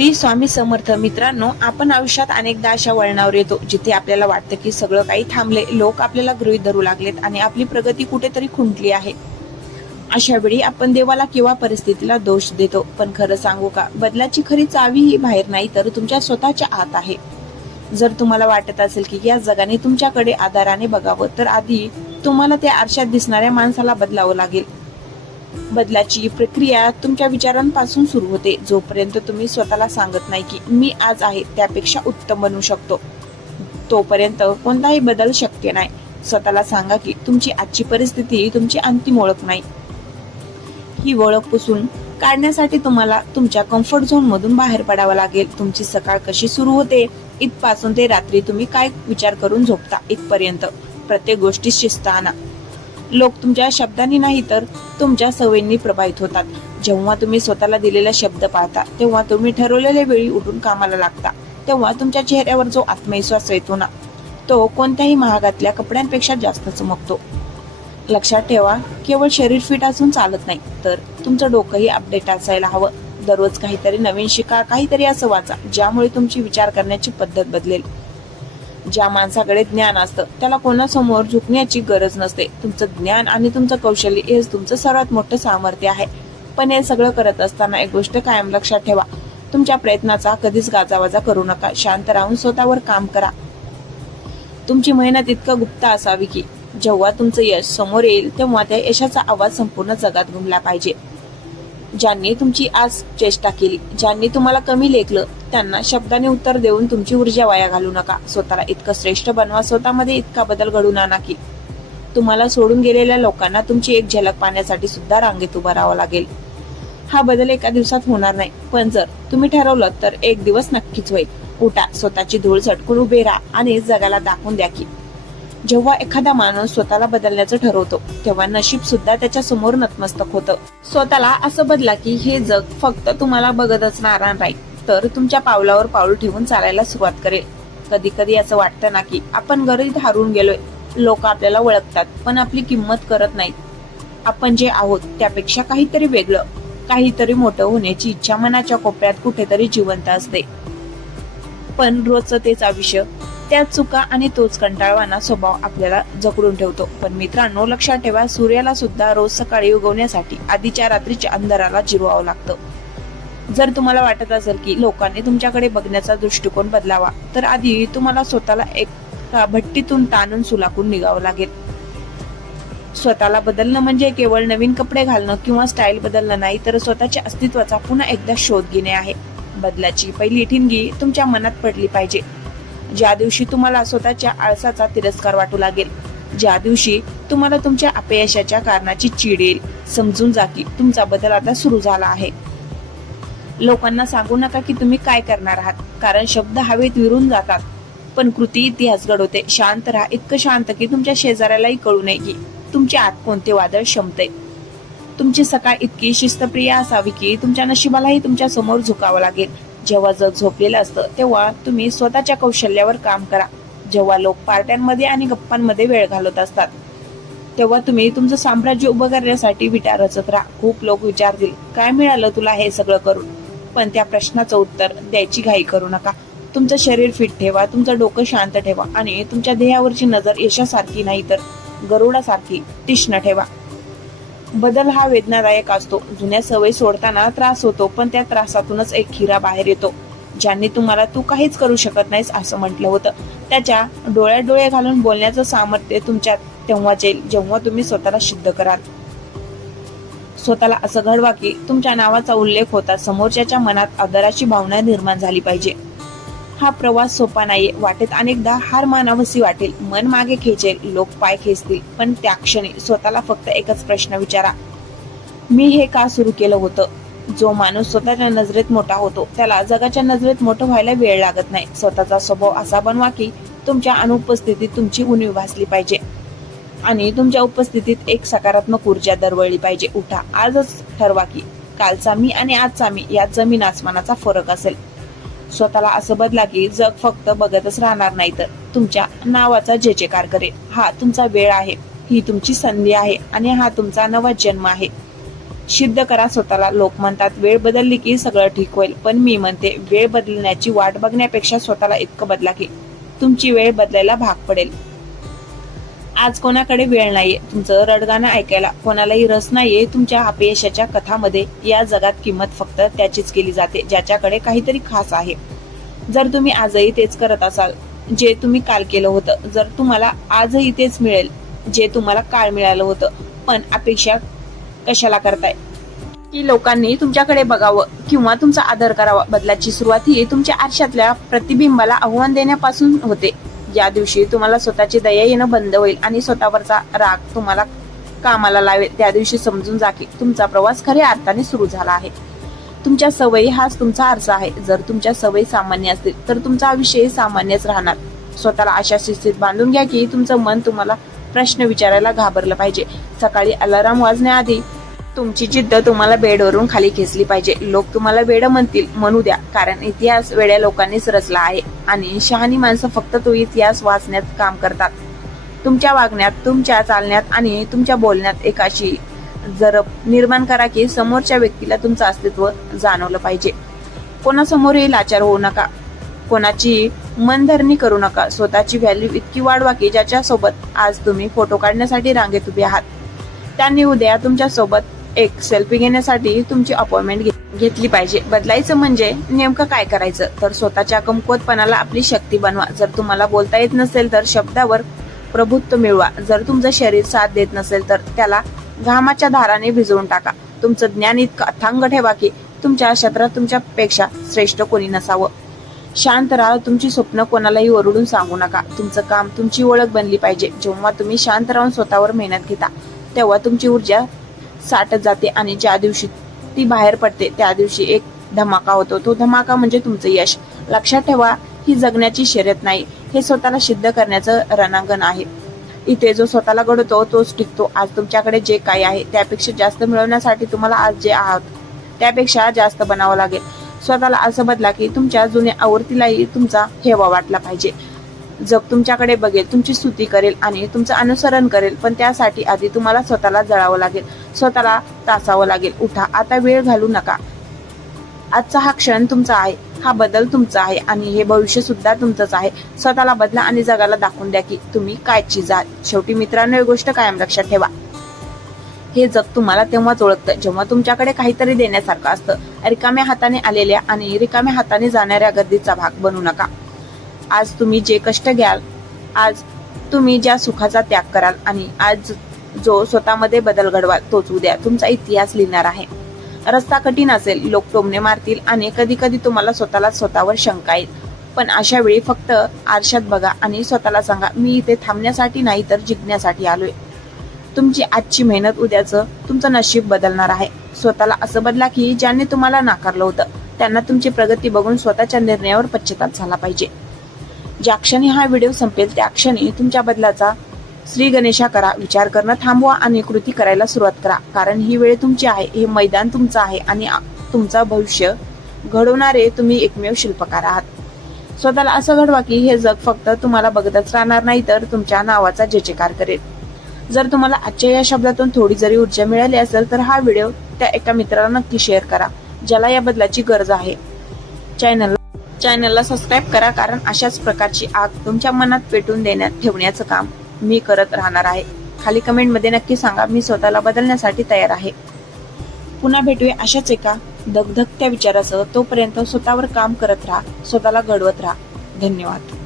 श्री स्वामी समर्थ. मित्रांनो, आपण आयुष्यात अनेकदा अशा वळणावर येतो जिथे आपल्याला वाटतं की सगळं काही थांबले, लोक आपल्याला गृहीत धरू लागलेत आणि आपली प्रगती कुठेतरी खुंटली आहे. अशा वेळी आपण देवाला किंवा परिस्थितीला दोष देतो. पण खरं सांगू का, बदलाची खरी चावी ही बाहेर नाही तर तुमच्या स्वतःच्या आत आहे. जर तुम्हाला वाटत असेल की या जगाने तुमच्याकडे आधाराने बघावं, तर आधी तुम्हाला त्या आरशात दिसणाऱ्या माणसाला बदलावं लागेल. बदलाची प्रक्रिया तुमच्या विचारांपासून सुरू होते. जोपर्यंत तुम्ही स्वतःला सांगत नाही की मी आज आहे त्यापेक्षा उत्तम बनू शकतो, तोपर्यंत कोणताही बदल शक्य नाही. स्वतःला सांगा की तुमची आजची परिस्थिती तुमची अंतिम ओळख नाही. ही ओळख पुसून काढण्यासाठी तुम्हाला तुमच्या कम्फर्ट झोन मधून बाहेर पडावं लागेल. तुमची सकाळ कशी सुरू होते इथपासून ते रात्री तुम्ही काय विचार करून झोपता इथपर्यंत प्रत्येक गोष्टी शिस्त आणा. लोक तुमच्या शब्दांनी नाही तर तुमच्या सवयींनी प्रभावित होतात. जेव्हा तुम्ही स्वतःला दिलेला शब्द पाळता, तेव्हा तुम्ही ठरवलेल्या वेळी उठून कामाला लागता, तेव्हा तुमच्या चेहऱ्यावर जो आत्मविश्वास येतो ना, तो कोणत्याही महागातल्या कपड्यांपेक्षा जास्त चमकतो. लक्षात ठेवा, केवळ शरीर फिट असून चालत नाही, तर तुमचं डोकंही अपडेट असायला हवं. दररोज काहीतरी नवीन शिका, काहीतरी असं वाचा ज्यामुळे तुमची विचार करण्याची पद्धत बदलेल. ज्या माणसाकडे ज्ञान असतं त्याला कोणासमोर झुकण्याची गरज नसते. तुमचं ज्ञान आणि तुमचं कौशल्य हेच तुमचं सर्वात मोठं सामर्थ्य आहे. पण हे सगळं करत असताना एक गोष्ट कायम लक्षात ठेवा, तुमच्या प्रयत्नाचा कधीच गाजावाजा करू नका. शांत राहून स्वतःवर काम करा. तुमची मेहनत इतकं गुप्त असावी की जेव्हा तुमचं यश समोर येईल तेव्हा त्या यशाचा आवाज संपूर्ण जगात घुमला पाहिजे. ज्यांनी तुमची आज चेष्टा केली, ज्यांनी तुम्हाला कमी लेखलं, त्यांना शब्दाने उत्तर देऊन तुमची ऊर्जा वाया घालू नका. स्वतःला इतकं श्रेष्ठ बनवा, स्वतःमध्ये इतका बदल घडून आणा की तुम्हाला सोडून गेलेल्या लोकांना तुमची एक झलक पाहण्यासाठी सुद्धा रांगेत उभं राहावं लागेल. हा बदल एका दिवसात होणार नाही, पण जर तुम्ही ठरवलं तर एक दिवस नक्कीच होईल. उठा, स्वतःची धूळ झटकून उभे राहा आणि जगाला दाखवून द्या की जेव्हा एखादा माणूस स्वतःला बदलण्याचं ठरवतो तेव्हा नशीब सुद्धा त्याच्या समोर नतमस्तक होतं. स्वतःला असं बदला की हे जग फक्त तुम्हाला बघतच राहणार नाही, तर तुमच्या पावलावर पाऊल ठेवून चालायला सुरुवात करेल. कधी कधी असं वाटतं ना की आपण गरीब हारून गेलोय. लोक आपल्याला ओळखतात पण आपली किंमत करत नाहीत. आपण जे आहोत त्यापेक्षा काहीतरी वेगळं, काहीतरी मोठं होण्याची इच्छा मनाच्या कोपऱ्यात कुठेतरी जिवंत असते. पण रोजचं तेच आयुष्य, त्याच चुका आणि तोच कंटाळवाना स्वभाव आपल्याला जखडून ठेवतो. पण मित्रांनो, लक्षात ठेवा, सूर्याला सुद्धा रोज सकाळी उगवण्यासाठी आधीच्या रात्रीच्या अंधाराला जिरवावं लागतं. जर तुम्हाला वाटत असेल की लोकांनी तुमच्याकडे बघण्याचा दृष्टिकोन बदलावा, तर आधी तुम्हाला स्वतःला एका भट्टीतून ताणून सुलाखून निघावं लागेल. स्वतःला बदलणं म्हणजे केवळ नवीन कपडे घालणं किंवा स्टाईल बदलणं नाही, तर स्वतःच्या अस्तित्वाचा पुन्हा एकदा शोध घेणे आहे. बदलाची पहिली ठिणगी तुमच्या मनात पडली पाहिजे. ज्या दिवशी तुम्हाला स्वतःच्या आळसाचा तिरस्कार वाटू लागेल, ज्या दिवशी तुम्हाला तुमच्या अपयशाच्या कारणाची चीड येईल, समजून जा की तुमचा बदल आता सुरू झाला आहे. लोकांना सांगू नका की तुम्ही काय करणार आहात, कारण शब्द हवेत विरून जातात पण कृती इतिहास घडवते. शांत राहा, इतकं शांत की तुमच्या शेजाऱ्यालाही कळू नये की तुमच्या आत कोणते वादळ शमते. तुमची सकाळ इतकी शिस्तप्रिय असावी की तुमच्या नशिबालाही तुमच्या समोर झुकावं लागेल. जेव्हा जग झोपलेलं असतं तेव्हा तुम्ही स्वतःच्या कौशल्यावर काम करा. जेव्हा लोक पार्ट्यांमध्ये आणि गप्पांमध्ये वेळ घालवत असतात तेव्हा तुम्ही तुमचं साम्राज्य उभं करण्यासाठी विटा रचत राहा. खूप लोक विचारतील, काय मिळालं तुला हे सगळं करून? पण त्या प्रश्नाचं उत्तर द्यायची घाई करू नका. तुमचं शरीर फिट ठेवा, तुमचं डोकं शांत ठेवा आणि तुमच्या देहावरची नजर यशासारखी नाही तर गरुडासारखी तीक्ष्ण ठेवा. बदल हा वेदनादायक असतो. जुन्या सवयी सोडताना त्रास होतो, पण त्या त्रासातूनच एक हिरा बाहेर येतो. ज्यांनी तुम्हाला तू काहीच करू शकत नाहीस असं म्हटलं होतं, त्याच्या डोळ्यात डोळे घालून बोलण्याचं सामर्थ्य तुमच्यात तेव्हाच येईल जेव्हा तुम्ही स्वतःला सिद्ध कराल. स्वतःला असं घडवा की तुमच्या नावाचा उल्लेख होता समोरच्याच्या मनात आदराची भावना निर्माण झाली पाहिजे. हा प्रवास सोपा नाहीये. वाटेत अनेकदा हार मानावसी वाटेल, मन मागे खेचेल, लोक पाय खेचतील, पण त्या क्षणी स्वतःला फक्त एकच प्रश्न विचारा, मी हे का सुरू केलं होतं? जो माणूस स्वतःच्या नजरेत मोठा होतो त्याला जगाच्या नजरेत मोठं व्हायला वेळ लागत नाही. स्वतःचा स्वभाव असा बनवा की तुमच्या अनुपस्थितीत तुमची उणीव भासली पाहिजे आणि तुमच्या उपस्थितीत एक सकारात्मक ऊर्जा दरवळली पाहिजे. उठा, आजच ठरवा की कालचा मी आणि आजचा मी यात जमीन आसमानाचा फरक असेल. स्वतःला असं बदला की जग फक्त बघतच राहणार नाही तर तुमच्या नावाचा जयजयकार करेल. हा तुमचा वेळ आहे, ही तुमची संधी आहे आणि हा तुमचा नवा जन्म आहे. सिद्ध करा स्वतःला. लोक म्हणतात वेळ बदलली की सगळं ठीक होईल, पण मी म्हणते वेळ बदलण्याची वाट बघण्यापेक्षा स्वतःला इतकं बदला की तुमची वेळ बदलायला भाग पडेल. आज कोणाकडे वेळ नाहीये तुमचं रडगाणं ऐकायला, कोणालाही रस नाहीये तुमच्या अपयशाच्या कथामध्ये. या जगात किंमत फक्त त्याचीच केली जाते ज्याच्याकडे काहीतरी खास आहे. जर तुम्ही आजही तेच करत असाल जे तुम्ही काल केलं होतं, जर तुम्हाला आजही तेच मिळेल जे तुम्हाला काल मिळालं होतं, पण अपेक्षा कशाला करताय की लोकांनी तुमच्याकडे बघावं किंवा तुमचा आदर करावा? बदलाची सुरुवात ही तुमच्या आरशातल्या प्रतिबिंबाला आव्हान देण्यापासून होते. ज्या दिवशी तुम्हाला स्वतःची दया येणं बंद होईल आणि स्वतःवरचा राग तुम्हाला कामाला लावेल, त्या दिवशी समजून जा की तुमचा प्रवास खऱ्या अर्थाने सुरू झाला आहे. तुमच्या सवयी हाच तुमचा आरसा आहे. जर तुमच्या सवयी सामान्य असतील तर तुमचं आयुष्य सामान्यच राहणार. स्वतःला अशा शिस्तीत बांधून घ्या की तुमचं मन तुम्हाला प्रश्न विचारायला घाबरलं पाहिजे. सकाळी अलार्म वाजण्याआधी तुमची जिद्द तुम्हाला बेडवरून खाली खेचली पाहिजे. लोक तुम्हाला वेड म्हणतील, म्हणू द्या, कारण इतिहास वेड्या लोकांनीच रचला आहे आणि शहाणी माणसं फक्त तो इतिहास वाचण्यात काम करतात. तुमच्या वागण्यात, तुमच्या चालण्यात आणि तुमच्या बोलण्यात एक अशी जरब निर्माण करा की समोरच्या व्यक्तीला तुमचं अस्तित्व जाणवलं पाहिजे. कोणासमोरही लाचार होऊ नका, कोणाची मनधरणी करू नका. स्वतःची व्हॅल्यू इतकी वाढवा की ज्याच्या सोबत आज तुम्ही फोटो काढण्यासाठी रांगेत उभे आहात, त्यांनी उद्या तुमच्या सोबत एक सेल्फी घेण्यासाठी तुमची अपॉइंटमेंट घेतली पाहिजे. बदलायचं म्हणजे नेमकं काय करायचं? तर स्वतःच्या कमकुवतपणाला आपली शक्ती बनवा. जर तुम्हाला बोलता येत नसेल तर शब्दावर प्रभुत्व मिळवा. जर तुमचं शरीर साथ देत नसेल तर त्याला घामाच्या धाराने भिजवून टाका. तुमचं ज्ञान इतकं अथांग ठेवा की तुमच्या क्षेत्रात तुमच्यापेक्षा श्रेष्ठ कोणी नसावं. शांत राहा. तुमची स्वप्न कोणालाही ओरडून सांगू नका. तुमचं काम तुमची ओळख बनली पाहिजे. जेव्हा तुम्ही शांत राहून स्वतःवर मेहनत घेता तेव्हा तुमची ऊर्जा साठत जाते आणि ज्या दिवशी ती बाहेर पडते त्या दिवशी एक धमाका होतो. तो धमाका म्हणजे तुमचं यश. लक्षात ठेवा, ही जगण्याची शर्यत नाही, हे स्वतःला सिद्ध करण्याचं रणांगण आहे. इथे जो स्वतःला घडवतो तोच टिकतो. आज तुमच्याकडे जे काही आहे त्यापेक्षा जास्त मिळवण्यासाठी तुम्हाला आज जे आहात त्यापेक्षा जास्त बनावं लागेल. स्वतःला असं बदला की तुमच्या जुन्या आवडतीलाही तुमचा हेवा वाटला पाहिजे. जग तुमच्याकडे बघेल, तुमची स्तुती करेल आणि तुमचं अनुसरण करेल, पण त्यासाठी आधी तुम्हाला स्वतःला जळावं लागेल, स्वतःला तासावं लागेल. उठा, आता वेळ घालू नका. आजचा हा क्षण तुमचा आहे, हा बदल तुमचा आहे आणि हे भविष्य सुद्धा तुमचंच आहे. स्वतःला बदला आणि जगाला दाखवून द्या की तुम्ही काय चीज आहात. शेवटी मित्रांनो, एक गोष्ट कायम लक्षात ठेवा, हे जग तुम्हाला तेव्हाच ओळखतं जेव्हा तुमच्याकडे काहीतरी देण्यासारखं असतं. रिकाम्या हाताने आलेल्या आणि रिकाम्या हाताने जाणाऱ्या गर्दीचा भाग बनू नका. आज तुम्ही जे कष्ट घ्याल, आज तुम्ही ज्या सुखाचा त्याग कराल आणि आज जो स्वतःमध्ये बदल घडवाल तोच उद्या तुमचा इतिहास लिहिणार आहे. रस्ता कठीण असेल, लोक टोमणे मारतील आणि कधी कधी तुम्हाला स्वतःवर शंका येईल, पण अशा वेळी फक्त आरशात बघा आणि स्वतःला सांगा, मी इथे थांबण्यासाठी नाही तर जिंकण्यासाठी आलोय. तुमची आजची मेहनत उद्याचं तुमचं नशीब बदलणार आहे. स्वतःला असं बदला की ज्यांनी तुम्हाला नाकारलं होतं त्यांना तुमची प्रगती बघून स्वतःच्या निर्णयावर पश्चाताप झाला पाहिजे. ज्या क्षणी हा व्हिडिओ संपेल त्या क्षणी तुमच्या बदलाचा श्री गणेशा करा. विचार करणं थांबवा आणि कृती करायला सुरुवात करा, कारण ही वेळ तुमची आहे, हे मैदान तुमचं आहे आणि तुमचं भविष्य घडवणारे तुम्ही एकमेव शिल्पकार आहात. स्वतःला असं घडवा की हे जग फक्त तुम्हाला बघतच राहणार नाही तर तुमच्या नावाचा जयजयकार करेल. जर तुम्हाला आजच्या या शब्दातून थोडी जरी ऊर्जा मिळाली असेल तर हा व्हिडिओ त्या एका मित्राला नक्की शेअर करा ज्याला या बदलाची गरज आहे. चॅनलला सबस्क्राईब करा, कारण अशाच प्रकारची आग तुमच्या मनात पेटून ठेवण्याचं काम मी करत राहणार आहे. खाली कमेंट मध्ये नक्की सांगा, मी स्वतःला बदलण्यासाठी तयार आहे. पुन्हा भेटूया अशाच एका धगधगत्या विचारासह. तोपर्यंत स्वतःवर काम करत राहा, स्वतःला घडवत राहा. धन्यवाद.